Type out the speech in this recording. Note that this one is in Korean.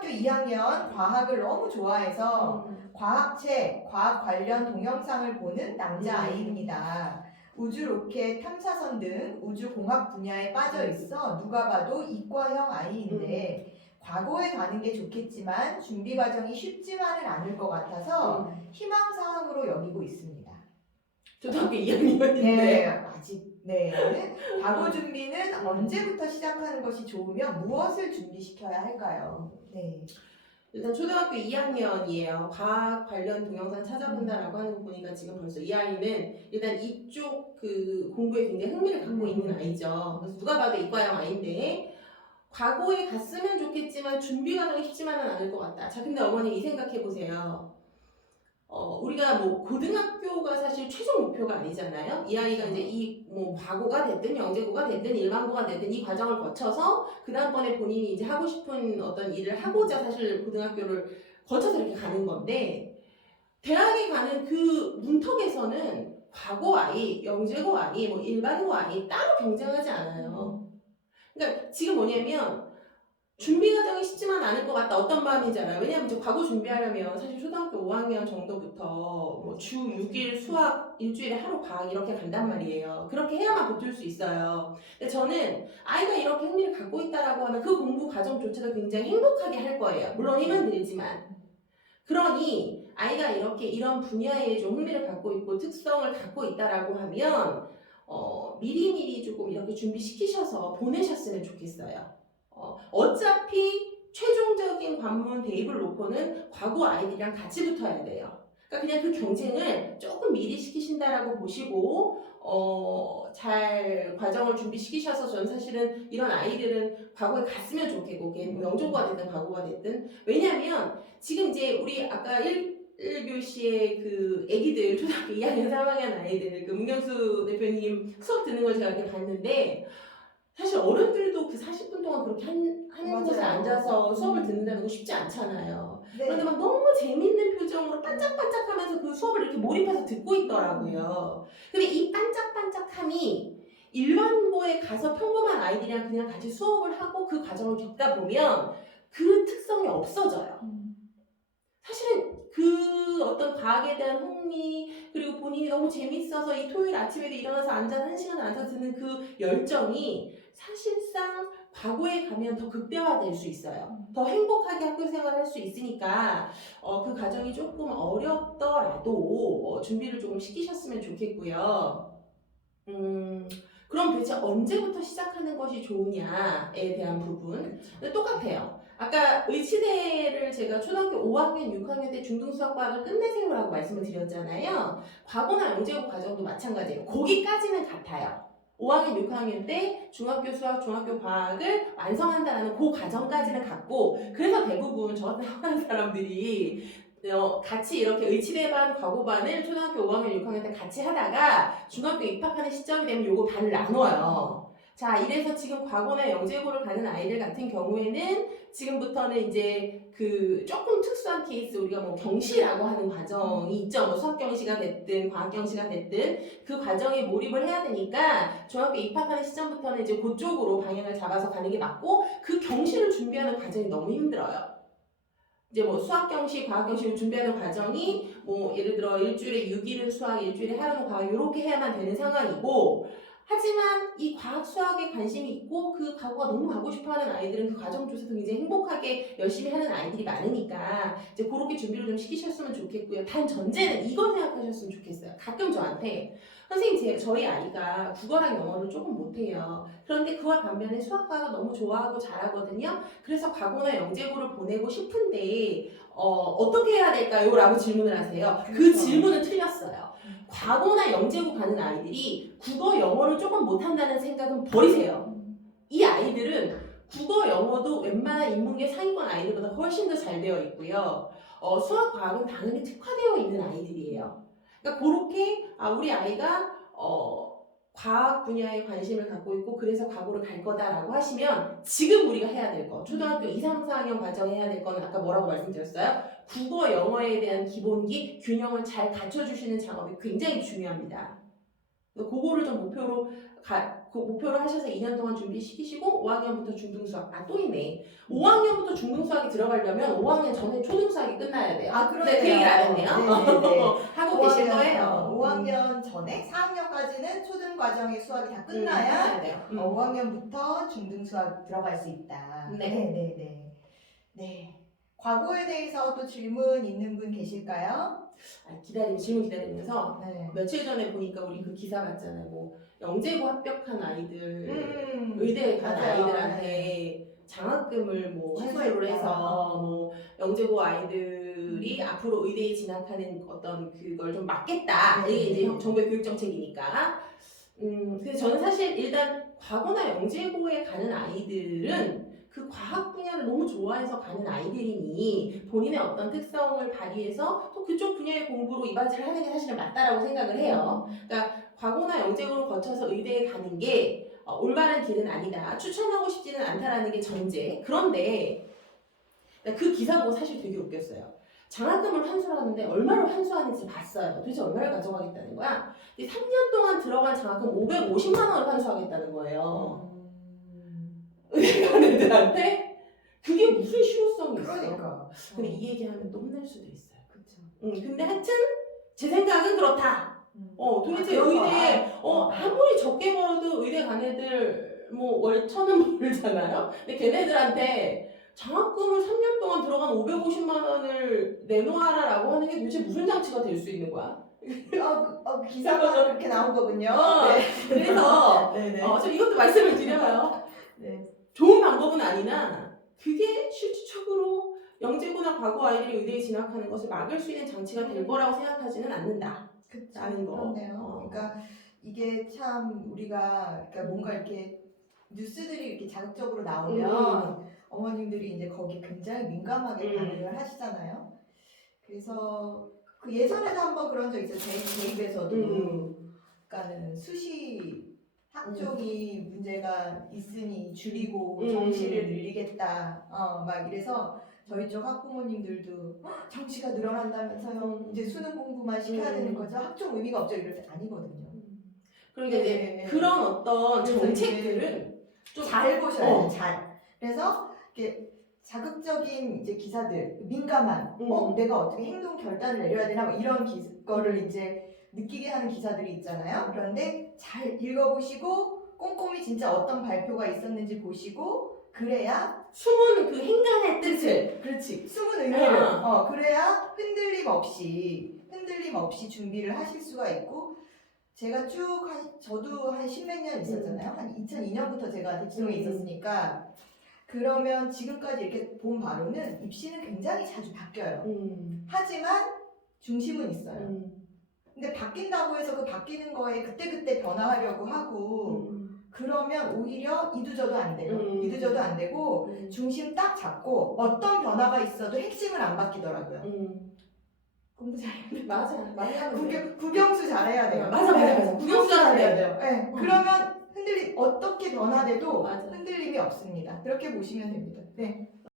초등학교 2학년 과학을 너무 좋아해서 음. 과학책, 과학 관련 동영상을 보는 음. 남자아이입니다. 우주 로켓 탐사선 등 우주 공학 분야에 빠져 있어 누가 봐도 이과형 아이인데 과거에 가는 게 좋겠지만 준비 과정이 쉽지만은 않을 것 같아서 음. 희망 사항으로 여기고 있습니다. 초등학교 2학년인데 네, 네. 과거 준비는 언제부터 시작하는 것이 좋으며 무엇을 준비시켜야 할까요? 네. 일단 초등학교 2학년이에요. 과학 관련 동영상 찾아본다라고 하는 거 보니까 지금 벌써 이 아이는 일단 이쪽 그 공부에 굉장히 흥미를 갖고 음. 있는 아이죠. 그래서 누가 봐도 이과형 아이인데 과거에 갔으면 좋겠지만 준비 과정이 쉽지만은 않을 것 같다. 자, 근데 어머니 이 생각해 보세요. 어, 우리가 뭐 고등학교가 사실 최종 목표가 아니잖아요. 이 아이가 이제 이 뭐 과고가 됐든 영재고가 됐든 일반고가 됐든 이 과정을 거쳐서 그 다음번에 본인이 이제 하고 싶은 어떤 일을 하고자 사실 고등학교를 거쳐서 이렇게 가는 건데 대학에 가는 그 문턱에서는 과고 아이, 영재고 아이, 뭐 일반고 아이 따로 경쟁하지 않아요. 그러니까 지금 뭐냐면 준비 과정이 쉽지만 않을 것 같다. 어떤 마음인지 알아요? 왜냐하면 이제 과거 준비하려면 사실 초등학교 5학년 정도부터 뭐 주 6일 수학 일주일에 하루 과학 이렇게 간단 말이에요. 그렇게 해야만 버틸 수 있어요. 근데 저는 아이가 이렇게 흥미를 갖고 있다라고 하면 그 공부 과정조차도 굉장히 행복하게 할 거예요. 물론 힘은 들지만. 그러니 아이가 이렇게 이런 분야에 좀 흥미를 갖고 있고 특성을 갖고 있다라고 하면 어, 미리미리 조금 이렇게 준비시키셔서 보내셨으면 좋겠어요. 어, 어차피 최종적인 관문 대입을 놓고는 과거 아이들이랑 같이 붙어야 돼요. 그러니까 그냥 그 경쟁을 조금 미리 시키신다라고 보시고 어, 잘 과정을 준비시키셔서 저는 사실은 이런 아이들은 과거에 갔으면 좋겠고 뭐 영종과 됐든 과거가 됐든 왜냐면 지금 이제 우리 아까 1, 1교시의 그 애기들 초등학교 2학년 3학년 아이들 그 문경수 대표님 수업 듣는 걸 제가 이렇게 봤는데 사실 어른들도 그 40분 동안 그렇게 한, 하는 맞아요. 곳에 앉아서 수업을 듣는다는 거 쉽지 않잖아요. 네. 그런데 막 너무 재밌는 표정으로 반짝반짝 하면서 그 수업을 이렇게 몰입해서 듣고 있더라고요. 근데 이 반짝반짝함이 일반고에 가서 평범한 아이들이랑 그냥 같이 수업을 하고 그 과정을 겪다 보면 그 특성이 없어져요. 음. 사실은 그 어떤 과학에 대한 흥미 그리고 본인이 너무 재밌어서 이 토요일 아침에도 일어나서 앉아서 한 시간 앉아서 듣는 그 열정이 사실상 과거에 가면 더 극대화될 수 있어요. 더 행복하게 학교 생활을 할수 있으니까 어, 그 과정이 조금 어렵더라도 어, 준비를 조금 시키셨으면 좋겠고요. 음, 그럼 도대체 언제부터 시작하는 것이 좋으냐에 대한 부분 근데 똑같아요. 아까 의치대를 제가 초등학교 5학년, 6학년 때 중등수학과학을 끝내세요라고 말씀을 드렸잖아요. 과거나 영재고 과정도 마찬가지예요. 거기까지는 같아요. 5학년, 6학년 때 중학교 수학, 중학교 과학을 완성한다라는 그 과정까지는 같고 그래서 대부분 저 같은 학원 사람들이 어, 같이 이렇게 의치대반, 과고반을 초등학교 5학년, 6학년 때 같이 하다가 중학교 입학하는 시점이 되면 요거 반을 나눠요. 자, 이래서 지금 과거나 영재고를 가는 아이들 같은 경우에는 지금부터는 이제 그 조금 특수한 케이스 우리가 뭐 경시라고 하는 과정이 있죠. 뭐 수학 경시가 됐든 과학 경시가 됐든 그 과정에 몰입을 해야 되니까 중학교 입학하는 시점부터는 이제 그쪽으로 방향을 잡아서 가는 게 맞고 그 경시를 준비하는 과정이 너무 힘들어요. 이제 뭐 수학 경시, 과학 경시를 준비하는 과정이 뭐 예를 들어 일주일에 6일은 수학, 일주일에 하루는 과학 이렇게 해야만 되는 상황이고 하지만 이 과학 수학에 관심이 있고 그 과거가 너무 가고 싶어하는 아이들은 그 과정 중에서 굉장히 행복하게 열심히 하는 아이들이 많으니까 이제 그렇게 준비를 좀 시키셨으면 좋겠고요. 단 전제는 이거 생각하셨으면 좋겠어요. 가끔 저한테 선생님 제 저희 아이가 국어랑 영어를 조금 못해요. 그런데 그와 반면에 수학과가 너무 좋아하고 잘하거든요. 그래서 과거나 영재고를 보내고 싶은데 어, 어떻게 해야 될까요? 라고 질문을 하세요. 그 그렇죠. 질문은 틀렸어요. 과거나 영재고 가는 아이들이 국어, 영어를 조금 못한다는 생각은 버리세요. 이 아이들은 국어, 영어도 웬만한 인문계 상위권 아이들보다 훨씬 더 잘 되어 있고요. 어, 수학, 과학은 당연히 특화되어 있는 아이들이에요. 그러니까 그렇게 아, 우리 아이가 어, 과학 분야에 관심을 갖고 있고 그래서 과거를 갈 거다라고 하시면 지금 우리가 해야 될 거, 초등학교 2, 3, 4학년 과정에 해야 될 거는 아까 뭐라고 말씀드렸어요? 국어, 영어에 대한 기본기, 균형을 잘 갖춰주시는 작업이 굉장히 중요합니다. 그거를 좀 목표로 가, 그 목표를 하셔서 2년 동안 준비시키시고 5학년부터 중등수학 아 또 있네 5학년부터 중등수학이 들어가려면 5학년 전에 초등수학이 끝나야 아, 그러네요. 네, 그 얘기를 안 했네요 네네네. 하고 계실 5학년, 거예요 어, 5학년 전에 4학년까지는 초등 과정의 수학이 다 끝나야 음, 돼요 음. 어, 5학년부터 중등 수학 들어갈 수 있다. 네. 네, 네, 네. 네. 과거에 대해서 또 질문 있는 분 계실까요? 아, 기다리면 질문 기다리면서 네. 며칠 전에 보니까 우리 그 기사 봤잖아요 뭐 영재고 합격한 아이들 음. 의대에 간 맞아요. 아이들한테 장학금을 뭐. 환수를 해서 뭐 영재고 아이들 이 앞으로 의대에 진학하는 어떤 그걸 좀 막겠다. 네. 이게 이제 정부의 교육 정책이니까. 음, 그래서 저는 사실 일단 과거나 영재고에 가는 아이들은 그 과학 분야를 너무 좋아해서 가는 아이들이니 본인의 어떤 특성을 발휘해서 또 그쪽 분야의 공부로 이바지를 하는 게 사실은 맞다라고 생각을 해요. 과거나 영재고를 거쳐서 의대에 가는 게 어, 올바른 길은 아니다. 추천하고 싶지는 않다라는 게 전제. 그런데 나그 기사 보고 사실 되게 웃겼어요. 장학금을 환수를 하는데 얼마를 환수하는지 봤어요. 도대체 얼마를 가져가겠다는 거야? 근데 3년 동안 들어간 장학금 550만 원을 환수하겠다는 거예요. 음. 의대간 애들한테 그게 무슨 실효성이 있어? 그러니까. 근데 이 얘기하면 또 혼날 수도 있어요. 그쵸. 음, 근데 하여튼 제 생각은 그렇다. 음. 어, 도대체 아, 의대? 어, 아무리 적게 벌어도 의대 간 애들, 뭐, 월천원 벌잖아요? 근데 걔네들한테 장학금을 3년 동안 들어간 550만 원을 내놓아라라고 하는 게 도대체 무슨 장치가 될 수 있는 거야? 어, 그- 어, 기사가 그렇게 나온 거군요. 어, 그래서, 네. 네. 어, 저 이것도 말씀을 드려요. 네. 좋은 방법은 아니나, 그게 실질적으로 영재고나 과거 아이들이 의대에 진학하는 것을 막을 수 있는 장치가 될 거라고 생각하지는 않는다. 그쵸. 라는 거. 그렇네요. 어. 그러니까 이게 참 우리가 그러니까 뭔가 이렇게 뉴스들이 이렇게 자극적으로 나오면 어머님들이 이제 거기 굉장히 민감하게 음. 반응을 하시잖아요. 그래서 그 예전에도 한번 그런 적 있어요. 제, 제 입에서도. 음. 그러니까는 수시 학종이 문제가 있으니 줄이고 음. 정시를 늘리겠다. 어, 막 이래서 저희 쪽 학부모님들도 "헉, 정시가 늘어난다면서요. 음. 이제 수능 공부만 시켜야 음. 되는 거죠. 학종 의미가 없죠. 이럴 때 아니거든요. 그러니까 이제 네. 그런 어떤 그래서 좀 잘 보셔야 돼요. 어. 잘. 그래서 이렇게 자극적인 이제 기사들, 민감한, 음. 어, 내가 어떻게 행동 결단을 내려야 되나 뭐 이런 기, 거를 이제 느끼게 하는 기사들이 있잖아요. 그런데 잘 읽어보시고 꼼꼼히 진짜 어떤 발표가 있었는지 보시고 그래야 숨은 그 행간의 뜻을 그렇지 숨은 의미를 어. 어 그래야 흔들림 없이 흔들림 없이 준비를 하실 수가 있고 제가 쭉 한 저도 한 십몇 년 있었잖아요 한 2002년부터 제가 대치동에 음. 있었으니까 그러면 지금까지 이렇게 본 바로는 입시는 굉장히 자주 바뀌어요 음. 하지만 중심은 있어요 음. 근데 바뀐다고 해서 그 바뀌는 거에 그때그때 변화하려고 하고 음. 그러면 오히려 이두저도 안 돼요 음. 이두저도 안 되고 음. 중심 딱 잡고 어떤 변화가 있어도 핵심은 안 바뀌더라고요. 음. 공부 돼요. 맞아 많이 하면 돼. 구경, 구경수 잘해야 돼요. 맞아, 맞아, 맞아. 구경수 잘해야 돼요. 네. 어. 그러면 흔들림 어떻게 변화돼도 맞아. 흔들림이 없습니다. 그렇게 보시면 됩니다. 네.